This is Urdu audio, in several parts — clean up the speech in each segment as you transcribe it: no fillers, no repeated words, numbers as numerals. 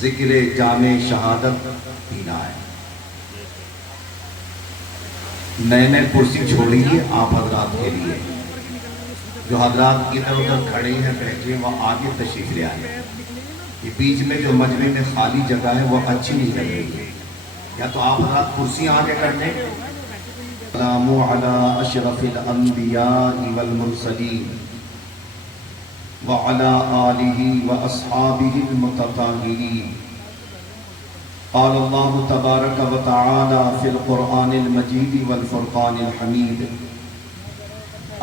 ذکر جام شہادت پینا ہے. نئے نئے کرسی چھوڑیے آپ حضرات کے لیے. جو حضرات ادھر ادھر کھڑے ہیں بیٹھے وہ آگے تشریف لے آئے. یہ بیچ میں جو مجمع میں خالی جگہ ہے وہ اچھی نہیں لگ رہی ہے. یا تو آپ حضرات کرسیاں آگے کر دیں. السلام علی اشرف الانبیاء والمرسلین وعلى آله وأصحابه المتطهرين. قال الله تبارك وتعالى في القرآن المجيد والفرقان الحميد.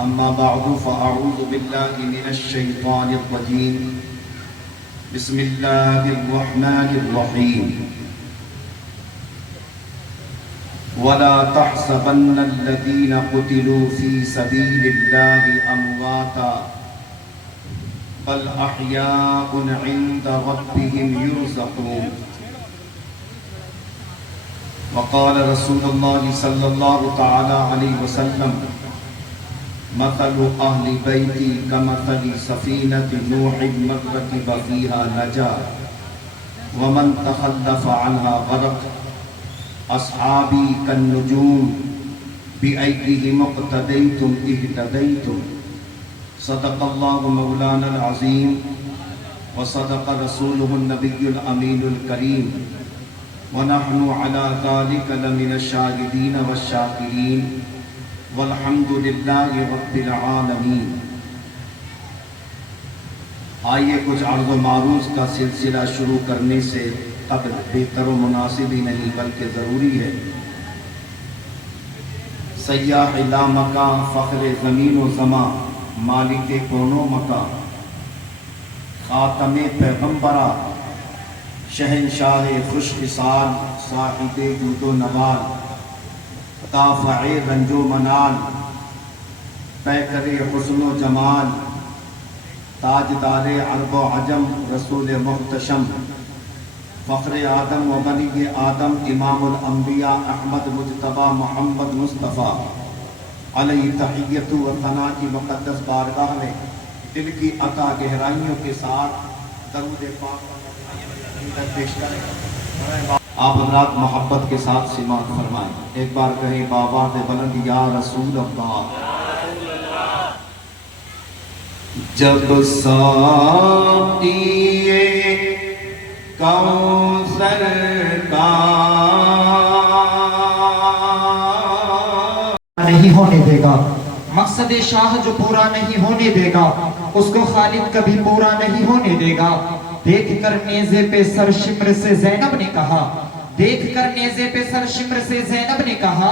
أما بعد فأعوذ بالله من الشيطان الرجيم. بسم الله الرحمن الرحيم. ولا تحسبن الذين قتلوا في سبيل الله أمواتا بل احیاء عند ربهم يرزقون. وقال رسول الله صلی اللہ تعالی علیہ وسلم مثل اہل بیتی کمثل سفینة نوح من رکب فیها نجا ومن تخلف عنها غرق. اصحابی کالنجوم بأیدیہم اقتدیتم اہتدیتم. صدق اللہ مولانا العظیم وصدق رسولہ النبی الامین الکریم ونحن علی ذلک لمن الشاہدین والشاکرین والحمد للہ رب العالمین. آئیے کچھ عرض و معروض کا سلسلہ شروع کرنے سے قبل بہتر و مناسب ہی نہیں بلکہ ضروری ہے. سیاح لا مکان فخر زمین و زمان مالک کون و مکان خاتم پیغمبرا شہنشاہ خوش خصال صاحب جود و نوال دافع رنج و منال پیکر حسن و جمال تاجدار عرب و عجم رسول محتشم فخر آدم و بنی آدم امام الانبیاء احمد مجتبی محمد مصطفیٰ علیہ تحیت و ثنا کی مقدس بارگاہ میں دل کی عطا گہرائیوں کے ساتھ درود پاک پیش کریں. آپ حضرات محبت کے ساتھ سماعت فرمائیں. ایک بار کہیں بآواز بلند یا رسول اللہ. جب ساقی کوثر کا نہیں ہونے دے گا. مقصد شاہ جو پورا نہیں ہونے دے گا اس کو خالد کبھی پورا نہیں ہونے دے گا. دیکھ کر نیزے پہ سر شمر سے زینب نے کہا, دیکھ کر نیزے پہ سر شمر سے زینب نے کہا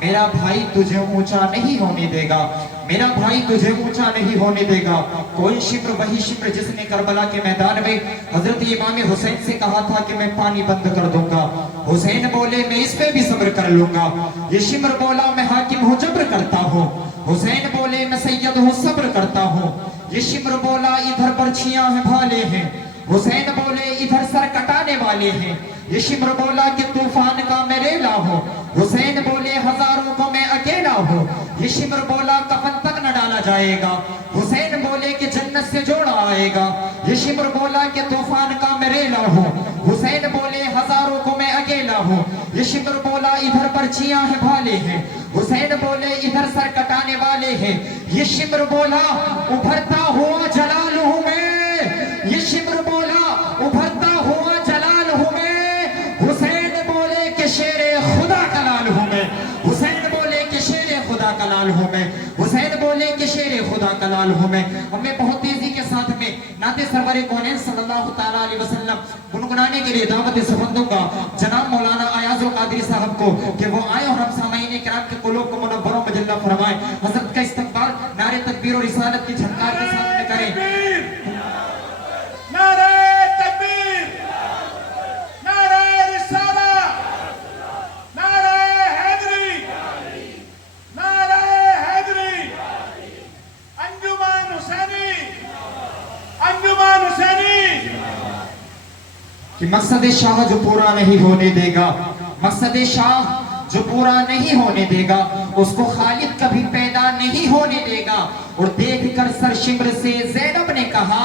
میرا بھائی تجھے اونچا نہیں ہونے دے گا, میرا بھائی تجھے اونچا نہیں ہونے دے گا. کوئی شمر وہی شمر جس نے کربلا کے میدان میں حضرت امام حسین سے کہا تھا کہ میں پانی بند کر دوں گا. حسین بولے میں اس پہ بھی صبر کر لوں گا. یہ شمر بولا میں حاکم ہوں جبر کرتا ہوں. حسین بولے میں سید ہوں صبر کرتا ہوں. یہ شمر بولا ادھر پرچھیاں ہیں بھالے ہیں. حسین بولے ادھر سر کٹانے والے ہیں. یہ شمر بولا کہ طوفان کا میں ریلا ہوں. حسین بولے ہزاروں کو میں اکیلا ہوں. یہ شمر بولا کفن تک نہ ڈالا جائے گا. حسین بولے کہ جنت سے جوڑا آئے گا. یہ شمر بولا کہ طوفان کا میں ریلا ہوں. حسین بولے ہزاروں کو میں اکیلا ہوں. یہ شمر بولا ادھر پرچیاں ہیں بھالے ہیں. حسین بولے ادھر سر کٹانے والے ہیں. یہ شمر بولا ابھرتا ہوا جلال ہوں میں. یہ شمر بولا ابھرتا ہوا جلال ہوں میں. حسین بولے کہ شیر خدا کا لال ہوں میں. حسین بولے کہ شیر خدا کا لال ہوں میں. حسین بولے کہ شیر خدا کا لال ہوں میں. ہمیں بہت تیزی کے ساتھ میں نعت سرور کونین صلی اللہ تعالیٰ علیہ وسلم گنگنانے کے لیے دعوت سخن دوں گا جناب مولانا ایاز القادری صاحب کو کہ وہ آئے اور ہم سامعین کرام کے قلوب کو منور و مجلہ فرمائیں. حضرت کا استقبال نعرے تکبیر اور رسالت کی جھنکار کے ساتھ میں کریں. نعرہ تکبیر, نعرہ رسالت, نعرہ حیدری, نعرہ حیدری, انجمن حسینی, انجمن حسینی. کہ مقصد شاہ جو پورا نہیں ہونے دے گا, مقصد شاہ جو پورا نہیں ہونے دے گا اس کو خالد کبھی پیدا نہیں ہونے دے گا. اور دیکھ کر سر شمر سے زینب نے کہا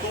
2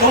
2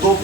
2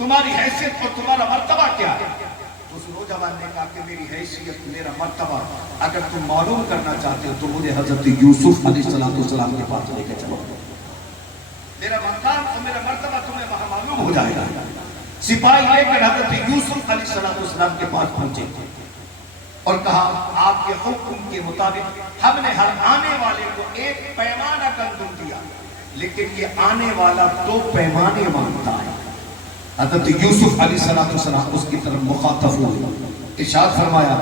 تمہاری حیثیت اور تمہارا مرتبہ کیا ہے؟ اس نوجوان نے کہا کہ میری حیثیت، میرا مرتبہ اگر تم معلوم کرنا چاہتے ہو تو مجھے حضرت یوسف علیہ السلام کے پاس لے کے چلو، میرا مقام اور میرا مرتبہ تمہیں وہاں معلوم ہو جائے گا۔ سپاہی لے کر حضرت یوسف علیہ السلام کے پاس پہنچے اور کہا آپ کے حکم کے مطابق ہم نے ہر آنے والے کو ایک پیمانہ گندم دیا، لیکن یہ آنے والا 2 پیمانے مانگتا ہے۔ حضرت یوسف علیہ السلام اس کی طرف مخاطب ہوئے، ارشاد فرمایا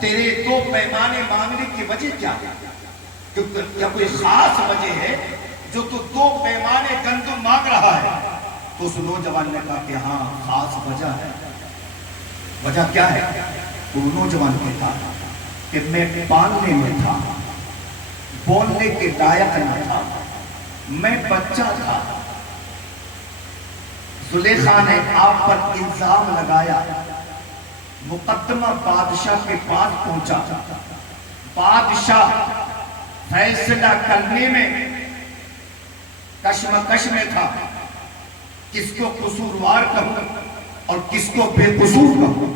تیرے 2 پیمانے مانگنے کی وجہ کیا ہے؟ کیا کوئی خاص وجہ ہے جو تو 2 پیمانے گندم مانگ رہا ہے؟ تو اس نوجوان نے کہا کہ ہاں خاص وجہ ہے۔ وجہ کیا ہے؟ وہ نوجوان کہتا کہ میں پالنے میں تھا، بولنے کے لائق نہ تھا، میں بچہ تھا، زلیخا نے آپ پر الزام لگایا، مقدمہ بادشاہ کے پاس پہنچا، بادشاہ فیصلہ کرنے میں کشمکش میں تھا، کس کو قصوروار کہوں اور کس کو بے قصور کہوں۔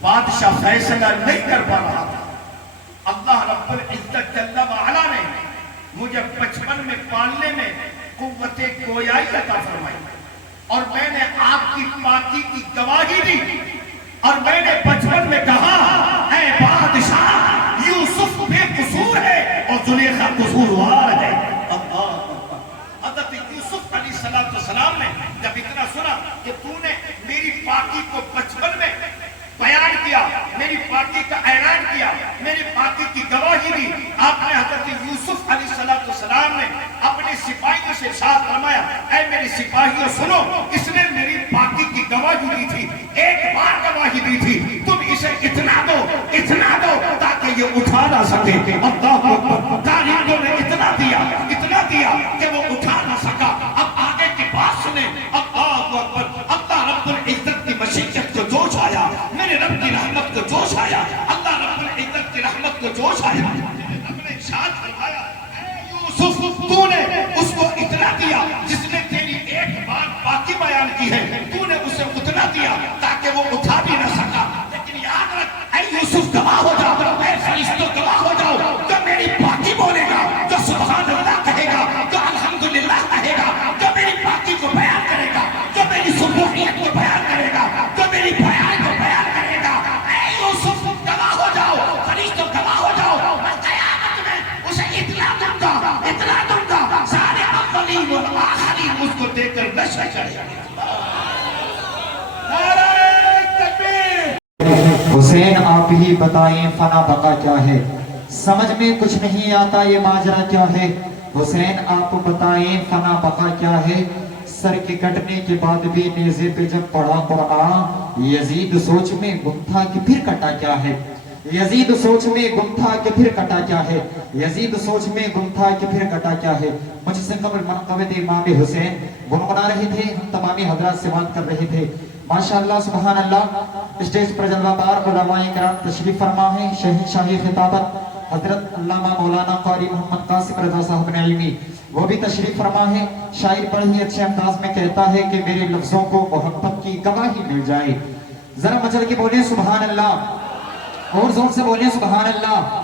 بادشاہ فیصلہ نہیں کر پا رہا تھا۔ اللہ رب العزت جل وعلا نے مجھے بچپن میں پالنے میں قوت گویائی عطا فرمائی، اور میں نے آپ کی پاکی کی گواہی دی، اور میں نے بچپن میں کہا اے بادشاہ یوسف بے قصور ہے اور زلیخا قصوروار ہے۔ حضرت یوسف علیہ السلام نے جب اتنا سنا کہ تو نے میری پاکی کو بچپن میں بیان کیا، میری پاکی کا اعلان کیا، میری پاکی کی گواہی دی، آپ نے حضرت یوسف علیہ السلام نے اپنے سپاہیوں سے ارشاد فرمایا اے میری سپاہیوں سنو، اس نے میری پاکی کی گواہی دی تھی، ایک بار گواہی دی تھی، تم اسے اتنا دو تاکہ یہ اٹھا نہ سکے۔ اللہ اکبر، کاریگروں نے اتنا دیا کہ وہ اٹھا نہ سکا۔ اب آگے کی بات سنیں، اللہ اکبر، اللہ رب العزت کی مشیت کو جوش آیا، میرے رب کی رحمت کو جوش آیا، اللہ رب العزت کی رحمت کو جوش آیا۔ رب نے ارشاد فرمایا اے یوسف تو نے اس کو اتنا دیا جس نے تیری ایک بات باقی بیان کی ہے، تو نے اسے اتنا دیا تاکہ وہ اٹھا بھی نہ سکا۔ لیکن یاد رکھ اے یوسف گواہ ہو جاؤ، اے فرشتوں گواہ ہو جاؤ، جو میری باقی بولے گا، جو سبحان اللہ کہے گا، جو الحمدللہ کہے گا، جو میری باقی کو بیان کرے گا، جو میری سبحانیت کو بیان کرے گا، جو میری بیان کو بیان کرے گا، اے یوسف گواہ ہو جاؤ، فرشتوں گواہ ہو جاؤ، میں قیامت میں اسے اطلاع دوں گا، سارے اولین والآخرین اس کو دیکھ کر نشہ کرے گا۔ نعرہ تکبیر! حسین آپ ہی بتائیں فنا بقا کیا ہے، سمجھ میں کچھ نہیں آتا یہ ماجرا کیا ہے۔ حسین آپ بتائیں فنا بقا کیا ہے، سر کے کٹنے کے بعد بھی نیزے پہ جب پڑھا قرآن، یزید سوچ میں گم تھا کہ پھر کٹا کیا ہے، یزید سوچ میں گم تھا کہ پھر کٹا کیا ہے، یزید سوچ میں گم تھا کہ پھر کٹا کیا ہے۔ مجھ سے قبل منقبت امام حسین گنگنا رہے تھے، ہم تمامی حضرات سے بات کر رہے تھے۔ ماشاءاللہ سبحان اللہ، اسٹیج پر جلوہ بار علماء کرام تشریف فرما ہے، شہنشاہی خطابت حضرت علامہ مولانا قاری محمد قاسم رضا صاحب نعیمی وہ بھی تشریف فرما ہے۔ شاعر بڑے ہی اچھے انداز میں کہتا ہے کہ میرے لفظوں کو محبت کی گواہی مل جائے، ذرا مچل کے بولیں سبحان اللہ، اور زور سے بولیں سبحان اللہ۔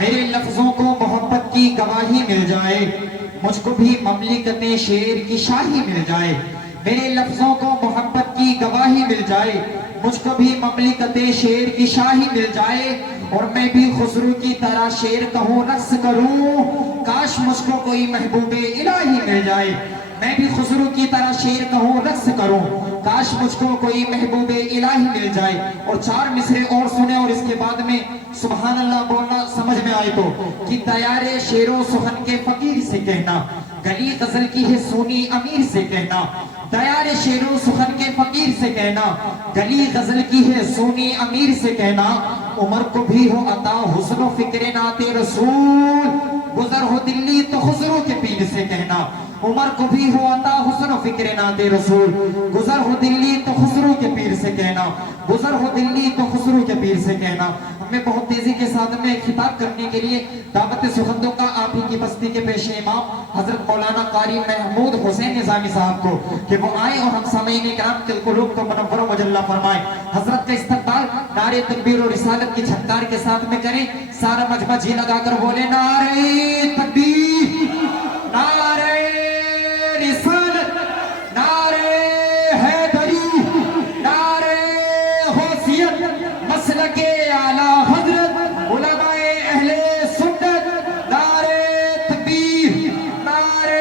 میرے لفظوں کو محبت کی گواہی مل جائے، مجھ کو بھی مملکت شعر کی شاہی مل جائے، میرے لفظوں کو محبت کی گواہی مل جائے، مجھ کو بھی مملکت شعر کی شاہی مل جائے، اور میں بھی خسرو کی طرح شعر کہوں رقص کروں، کاش مجھ کو کوئی محبوب الہی مل جائے، میں بھی خسرو کی طرح شعر کہوں رقص کروں، کاش مجھ کو کوئی محبوب الہی مل جائے۔ اور 4 مصرے اور سنے، اور اس کے بعد میں سبحان اللہ بولنا سمجھ میں آئے تو کہ تیار شعر و سخن کے فقیر سے کہنا، گلی غزل کی ہے سونی امیر سے کہنا، تیار شعر و سخن کے فقیر سے کہنا، گلی غزل کی ہے سونی امیر سے کہنا، عمر کو بھی ہو عطا حسن و فکر نعت رسول، گزر ہو دلی تو خسرو کے پیر سے کہنا، عمر کو بھی ہو عطا حسن و فکر نعت رسول. گزر ہو دلی تو خسرو کے پیر سے کہنا, گزر ہو دلی تو خسرو کے پیر سے کہنا. ہمیں بہت تیزی کے ساتھ میں خطاب کرنے کے لیے دعوت سخندوں کا آپ ہی کی بستی کے پیش امام حضرت مولانا قاری محمود حسین نظامی صاحب کو کہ وہ آئیں اور ہم سامعین کرام کے قلوب کو منور و مجلہ فرمائیں. حضرت کا استقبال نعرے تکبیر و رسالت کی جھنکار کے ساتھ میں کریں. سارا مجمع جی لگا کر بولے نعرے تکبیر, نعرے رسالت, نعرے حیدری, نعرے غوثیت, مسلک اعلی حضرت, علماء اہل سنت, نعرے تکبیر, نعرے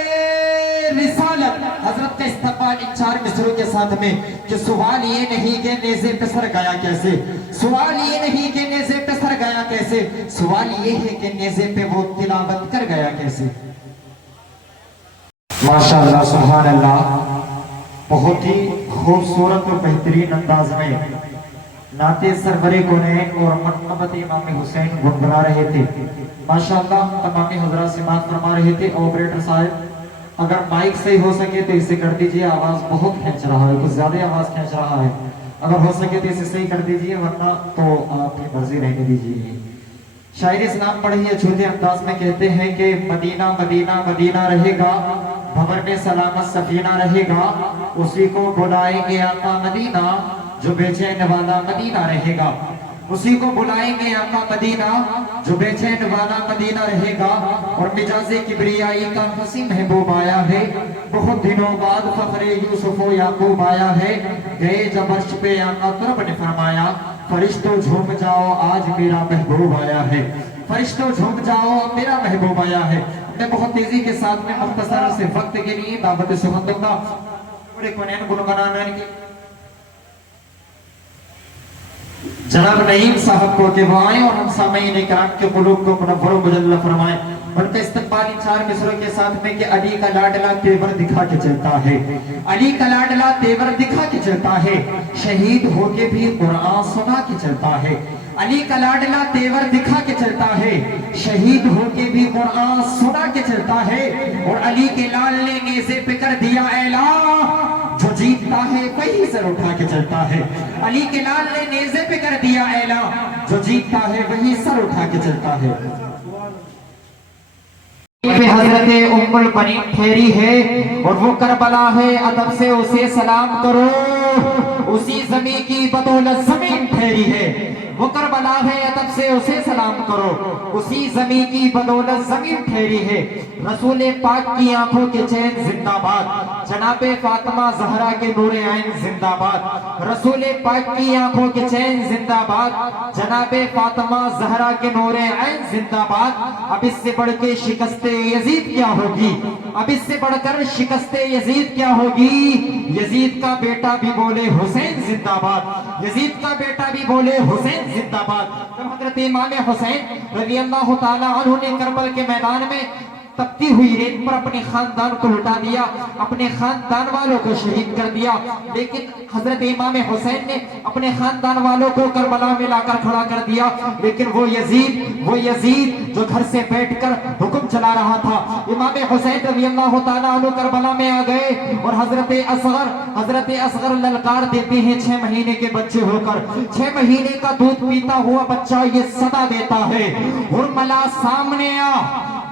رسالت. حضرت کا استقبال ان 4 مصروں کے ساتھ میں کہ سوال یہ نہیں کہ نیزے پہ سر گیا کیسے, سوال یہ نہیں کہ نیزے پہ سر گیا کیسے, سوال یہ ہے کہ نیزے پہ وہ تلاوت کر گیا کیسے. ماشاءاللہ سبحان اللہ, بہت ہی خوبصورت اور بہترین انداز میں نعت سرور کونین اور مرتبت امام حسین گنگنا رہے تھے. ماشاءاللہ تمامی حضرات سماعت فرما رہے تھے. آپریٹر صاحب اگر مائک صحیح ہو سکے تو اسے کر دیجئے, آواز بہت کھینچ رہا ہے, کچھ زیادہ آواز کھینچ رہا ہے. اگر ہو سکے تو اسے صحیح کر دیجئے, ورنہ تو آپ کی مرضی رہنے دیجئے. شاعر اسلام پڑھیے چھوٹے انداز میں کہتے ہیں کہ مدینہ مدینہ مدینہ رہے گا, بھور میں سلامت سفینہ رہے گا, اسی کو بلائیں گے آقا مدینہ جو بے چین والا مدینہ رہے گا, اسی کو بلائیں گے آقا مدینہ جو بے چین والا مدینہ رہے گا. اور مجاز کبریائی کا حسین محبوب آیا ہے, بہت دنوں بعد فخر یوسف و یعقوب آیا ہے. گئے جب عرش پہ آقا ترب نے فرمایا فرشتوں جھوم جاؤ آج میرا محبوب آیا ہے, فرشتوں جھوم جاؤ میرا محبوب آیا ہے. میں بہت تیزی کے ساتھ میں مختصر سے وقت کے لیے دعوت سخندوں کا کونین گنگنانے کی جناب نعیم صاحب کو کہ وہ آئیں اور ہم سامعین کرام کے قلوب کو منور و مجلہ فرمائیں. ان کا استقبال ان 4 مصروں کے ساتھ میں کہ علی کا لاڈلا تیور دکھا کے چلتا ہے, علی کا لاڈلا تیور دکھا کے چلتا ہے, شہید ہو کے بھی قرآن سنا کے چلتا ہے. علی کا لاڈلا تیور دکھا کے چلتا ہے, شہید ہو کے بھی قرآن سنا کے چلتا ہے. اور علی کے لال نے نیزے پہ کر دیا اعلان جو جیتتا ہے وہی سر اٹھا کے چلتا ہے. علی کے لال نے نیزے پہ کر دیا اعلان جو جیتتا ہے وہی سر اٹھا کے چلتا ہے. پہ حضرت ام البنین ٹھہری ہے اور وہ کربلا ہے, ادب سے اسے سلام کرو, اسی زمین کی بدولت زمین ٹھہری ہے. وہ کربلا ہے, ادب سے اسے سلام کرو, اسی زمین کی بدولت زمین ٹھہری ہے. رسول پاک کی آنکھوں کے چین زندہ باد, جناب فاطمہ زہرا کے نور عین زندہ باد. رسول پاک کی آنکھوں کے چین زندہ باد, جناب فاطمہ زہرا کے نور عین زندہ باد. اب اس سے بڑھ کے شکست یزید کیا ہوگی, اب اس سے بڑھ کر شکست یزید کیا ہوگی. یزید کا بیٹا بھی بولے حسین زندہ باد, یزید کا بیٹا بھی بولے حسین زندہ باد. جب حضرت امام حسین رضی اللہ تعالی عنہ نے کربل کے میدان میں تپتی ہوئی ریت پر اپنے خاندان کو لٹا دیا, اپنے خاندان والوں کو شہید کر دیا, لیکن حضرت امام حسین نے اپنے خاندان والوں کو کربلا میں لا کر کھڑا کر دیا. لیکن وہ یزید جو گھر سے بیٹھ کر حکم چلا رہا تھا, امام حسین رضی اللہ تعالیٰ عنہ کربلا میں آ گئے اور حضرت اصغر للکار دیتے ہیں 6 مہینے کے بچے ہو کر. 6 مہینے کا دودھ پیتا ہوا بچہ یہ صدا دیتا ہے, حرملا سامنے آ,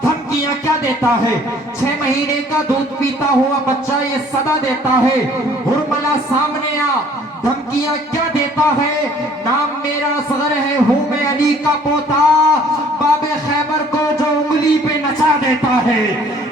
دھمکیاں کیا دیتا ہے. 6 مہینے کا دودھ پیتا ہوا بچہ یہ صدا دیتا ہے, حرملا سامنے آ, دھمکیاں کیا دیتا ہے. نام میرا اصغر ہے, ہوں میں علی کا پوتا, باب خیبر کو جو انگلی پہ نچا دیتا ہے.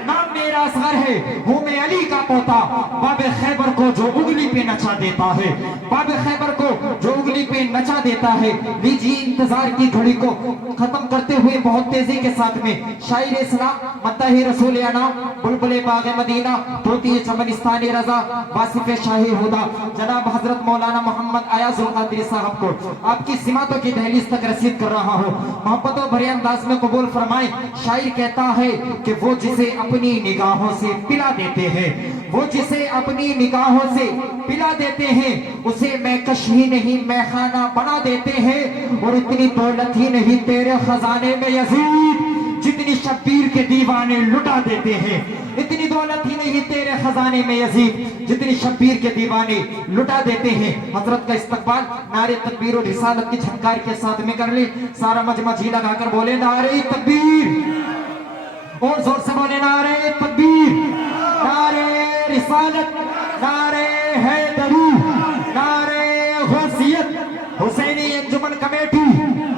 نام میرا اصغر ہے, ہوں میں علی کا پوتا, باب خیبر کو جو انگلی پہ نچا دیتا ہے, باب خیبر کو جو انگلی پہ نچا دیتا ہے. لیجیے انتظار کی گھڑی کو ختم کرتے ہوئے بہت تیزی کے ساتھ میں شاعر اسلام مداح رسول انام بلبل باغ مدینہ طوطی چمنستان رضا واصف شاہ ہدا جناب حضرت مولانا محمد ایاز القادری صاحب کو آپ کی سماعتوں کی دہلیز تک رسید کر رہا ہوں. محبت و بھرے انداز میں قبول فرمائیں. شاعر کہتا ہے کہ وہ جسے اپنی نگاہوں سے پلا دیتے ہیں, وہ جسے اپنی نگاہوں سے پلا دیتے ہیں, اسے میں کش ہی نہیں میں خانہ بنا دیتے ہیں. اور اتنی دولت ہی نہیں تیرے خزانے میں یزید جتنی شبیر کے دیوانے لٹا دیتے ہیں، اتنی دولت ہی نہیں تیرے خزانے میں یزید جتنی شبیر کے دیوانے لٹا دیتے ہیں۔ حضرت کا استقبال نعرے تکبیر و رسالت کی جھنکار کے ساتھ میں کر لے، سارا مجمع جی لگا کر بولے نعرے تکبیر، اور زور سے بولے نعرے تکبیر، نعرے رسالت، نعرے حیدری، نعرے غوثیت، حسینی انجمن کمیٹی،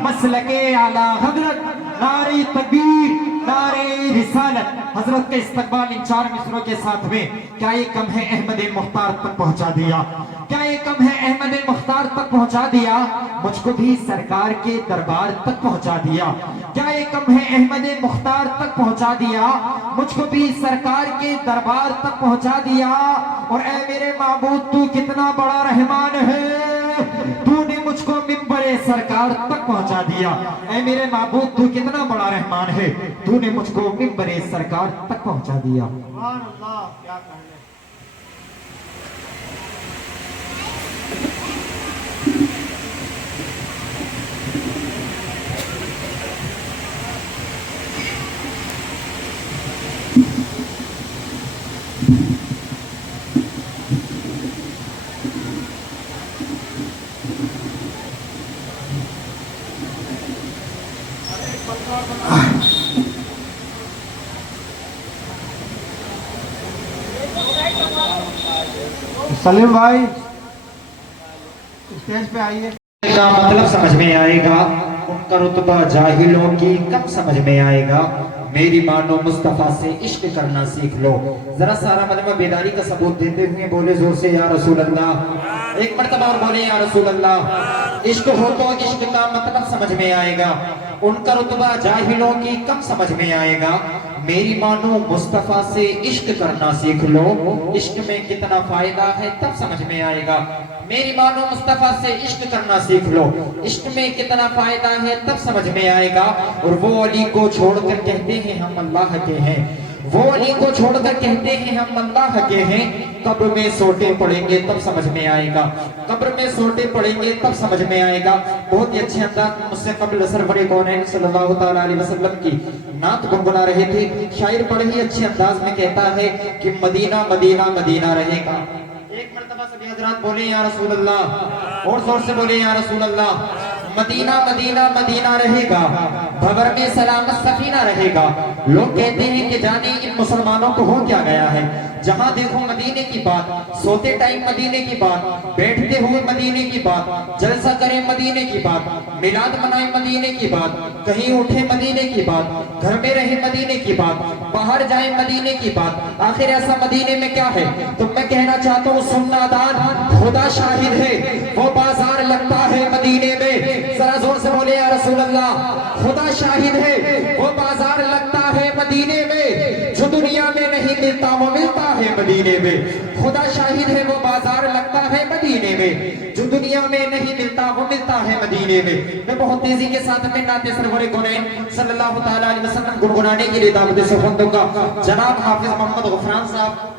مسلک اعلی حضرت، نعرے تکبیر، نعرے رسالت۔ حضرت کے استقبال ان 4 مصروں کے ساتھ میں کیا یہ کم ہے احمد مختار تک پہنچا دیا، کیا یہ کم ہے احمد مختار تک پہنچا دیا، مجھ کو بھی سرکار کے دربار تک پہنچا دیا، کیا یہ کم ہے احمد مختار تک پہنچا دیا، مجھ کو بھی سرکار کے دربار تک پہنچا دیا۔ اور اے میرے معبود تو کتنا بڑا رحمان ہے، تو نے مجھ کو منبر سرکار تک پہنچا دیا۔ اے میرے معبود تو کتنا بڑا رحمان ہے، تو نے مجھ کو منبر سرکار تک پہنچا دیا۔ سبحان اللہ، کیا کہنے۔ سلیم بھائی اسٹیج پہ آئیے۔ کا مطلب سمجھ میں آئے گا، ان کا رتبہ جاہلوں کی کم سمجھ میں آئے گا۔ میری مانو مصطفیٰ سے عشق کرنا سیکھ لو۔ ذرا سارا مجمع بیداری کا ثبوت دیتے ہوئے بولے زور سے یا رسول اللہ، ایک مرتبہ اور بولے یا رسول اللہ۔ عشق ہو تو عشق کا مطلب سمجھ میں آئے گا، ان کا رتبہ جاہلوں کی کم سمجھ میں آئے گا۔ میری مانو مصطفیٰ سے عشق کرنا سیکھ لو، عشق میں کتنا فائدہ ہے تب سمجھ میں آئے گا۔ میری مانو مصطفیٰ سے عشق کرنا سیکھ لو، عشق میں کتنا فائدہ ہے تب سمجھ میں آئے گا۔ اور وہ علی کو چھوڑ کر کہتے ہیں ہم اللہ کے ہیں، وہ علی کو چھوڑ کر کہتے ہیں ہم اللہ کے ہیں۔ قبر میں سوٹے پڑیں گے تب سمجھ میں آئے گا، قبر میں سوٹے پڑیں گے تب سمجھ میں آئے گا۔ بہت ہی اچھے انداز میں مجھ سے قبل سرور کونین صلی اللہ تعالیٰ علیہ وسلم کی نعت گنگنا رہے تھے۔ شاعر بڑے ہی اچھے انداز میں کہتا ہے کہ مدینہ مدینہ مدینہ رہے گا۔ ایک مرتبہ سبھی حضرات بولیں یا رسول اللہ، اور زور سے بولیں یا رسول اللہ۔ مدینہ مدینہ مدینہ رہے گا، بھور میں سلامت سفینہ رہے گا۔ لوگ کہتے ہیں کہ جانے ان مسلمانوں کو ہو کیا گیا ہے، جہاں دیکھو مدینے کی بات، سوتے ٹائم مدینے کی بات، بیٹھتے ہوئے مدینے کی بات، جلسہ کریں مدینے کی بات، میلاد منائیں مدینے کی بات، کہیں اٹھے مدینے کی بات، گھر میں رہے مدینے کی بات، باہر جائیں مدینے کی بات۔ آخر ایسا مدینے میں کیا ہے؟ تو میں کہنا چاہتا ہوں سننا دان، خدا شاہد ہے وہ بازار لگتا ہے مدینے میں۔ ذرا زور سے بولے یا رسول اللہ، خدا شاہد ہے وہ بازار لگتا ہے مدینے میں، جو دنیا میں نہیں ملتا وہ ملتا ہے مدینے میں۔ خدا شاہد ہے وہ بازار لگتا ہے مدینے میں، جو دنیا میں نہیں ملتا وہ ملتا ہے مدینے میں۔ میں بہت تیزی کے ساتھ میں نعت سرور کونین صلی اللہ تعالیٰ علیہ وسلم گنگنانے کے لیے دعوت سے دوں گا۔ جناب حافظ محمد غفران صاحب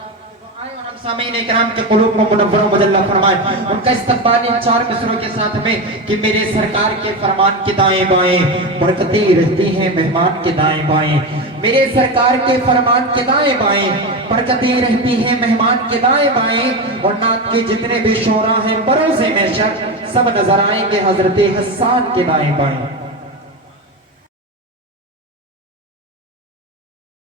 سامعین اکرام کے قلوب کو منور و مجلہ فرمائے۔ ان کا استقبال ان 4 مصروں کے ساتھ میں کہ میرے سرکار کے فرمان کے دائیں بائیں برکتیں رہتی ہیں مہمان کے دائیں بائیں، میرے سرکار کے فرمان کے دائیں بائیں برکتیں رہتی ہیں مہمان کے دائیں بائیں۔ اور نعت کے جتنے بھی شعراء ہیں بروز محشر سب نظر آئیں گے حضرت حسان کے دائیں بائیں۔